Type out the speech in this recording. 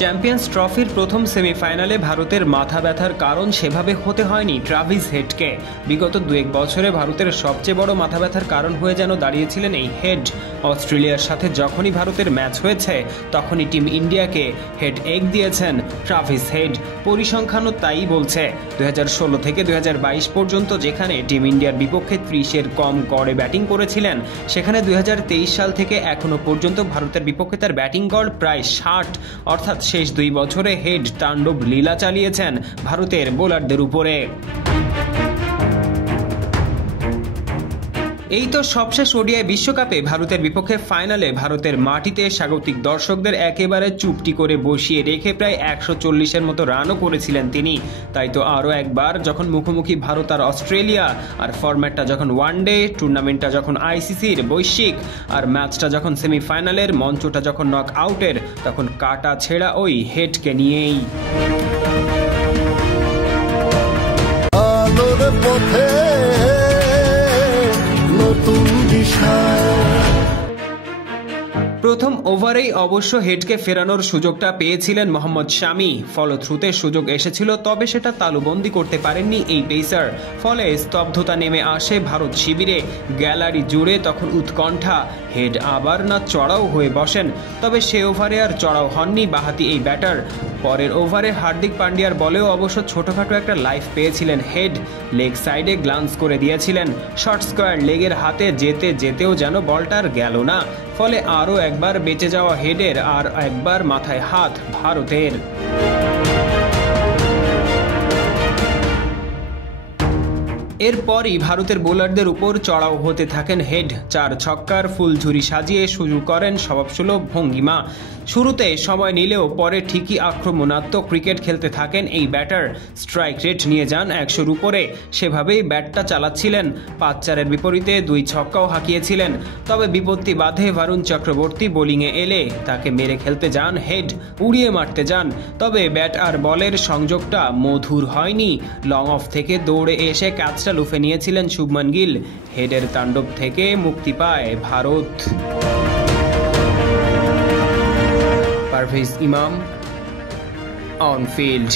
Champions ট্রফির প্রথম সেমিফাইনালে ভারতের মাথা ব্যথার কারণ সেভাবে হতে হয়নি ট্রাভিস হেডকে। বিগত 2-1 বছরে ভারতের সবচেয়ে বড় মাথা ব্যথার কারণ হয়ে যেন দাঁড়িয়েছিলেন এই হেড। অস্ট্রেলিয়ার সাথে যখনই ভারতের ম্যাচ হয়েছে তখনই টিম ইন্ডিয়াকে হেড এগ দিয়েছেন ট্রাভিস হেড। পরিসংখ্যানও তাই বলছে। 2016 থেকে 2022 পর্যন্ত যেখানে টিম ইন্ডিয়ার বিপক্ষে 30-এর কম গড়ে ব্যাটিং করেছিলেন, সেখানে 2023 সাল থেকে এখনো পর্যন্ত ভারতের বিপক্ষে তার ব্যাটিং গড় প্রায় 60। অর্থাৎ শেষ 2 বছরে হেড তাণ্ডব লীলা চালিয়েছেন ভারতের বোলারদের উপরে। এই তো সবশেষ ওডিআই বিশ্বকাপে ভারতের বিপক্ষে ফাইনালে ভারতের মাটিতে স্বাগতিক দর্শকদের একেবারে চুপটি করে বসিয়ে রেখে প্রায় 140-এর মতো রানও করেছিলেন তিনি। তাই তো আরও একবার যখন মুখোমুখি ভারত আর অস্ট্রেলিয়া, আর ফরম্যাটটা যখন ওয়ানডে, টুর্নামেন্টটা যখন আইসিসির বৈশ্বিক, আর ম্যাচটা যখন সেমিফাইনালের, মঞ্চটা যখন নক আউটের, তখন কাটা ছেঁড়া ওই হেডকে নিয়েই। প্রথম ওভারেই অবশ্য হেডকে ফেরানোর সুযোগটা পেয়েছিলেন মোহাম্মদ শামি। ফলশ্রুতে সুযোগ এসেছিল, তবে সেটা তালুবন্দি করতে পারেননি এই পেসার। ফলে স্তব্ধতা নেমে আসে ভারত শিবিরে। গ্যালারি জুড়ে তখন উৎকণ্ঠা, হেড আবার না চড়াও হয়ে বসেন। তবে সে ওভারে আর চড়াও হননি বাঁহাতি এই ব্যাটার। পরের ওভারে হার্দিক পান্ডিয়ার বলেও অবশ্য ছোটখাটো একটা লাইফ পেয়েছিলেন হেড। লেগ সাইডে গ্লান্স করে দিয়েছিলেন। শর্ট স্কোয়ার লেগের হাতে যেতে যেতেও যেন বলটা আর গেল না। ফলে আরও একবার বেঁচে যাওয়া হেডের আর একবার মাথায় হাত ভারতের। এরপরই ভারতের বোলারদের উপর চড়াও হতে থাকেন হেড। 4 ছক্কার ফুলঝুরি সাজিয়ে শুরু করেন স্বভাবসুলভ ভঙ্গিমা। শুরুতে সময় নিলেও পরে ঠিকই আক্রমণাত্মক ক্রিকেট খেলতে থাকেন এই ব্যাটার। স্ট্রাইক রেট নিয়ে যান 100-র উপরে। সেভাবেই ব্যাটটা চালাচ্ছিলেন। 5-4-এর বিপরীতে 2 ছক্কাও হাঁকিয়েছিলেন। তবে বিপত্তি বাধে ভারুণ চক্রবর্তী বোলিংয়ে এলে। তাকে মেরে খেলতে যান হেড, উড়িয়ে মারতে যান। তবে ব্যাট আর বলের সংযোগটা মধুর হয়নি। লং অফ থেকে দৌড়ে এসে ক্যাচটা লুফে নিয়েছিলেন শুভমান গিল। হেডের তাণ্ডব থেকে মুক্তি পায় ভারত। পারভেজ ইমাম, অন ফিল্ড।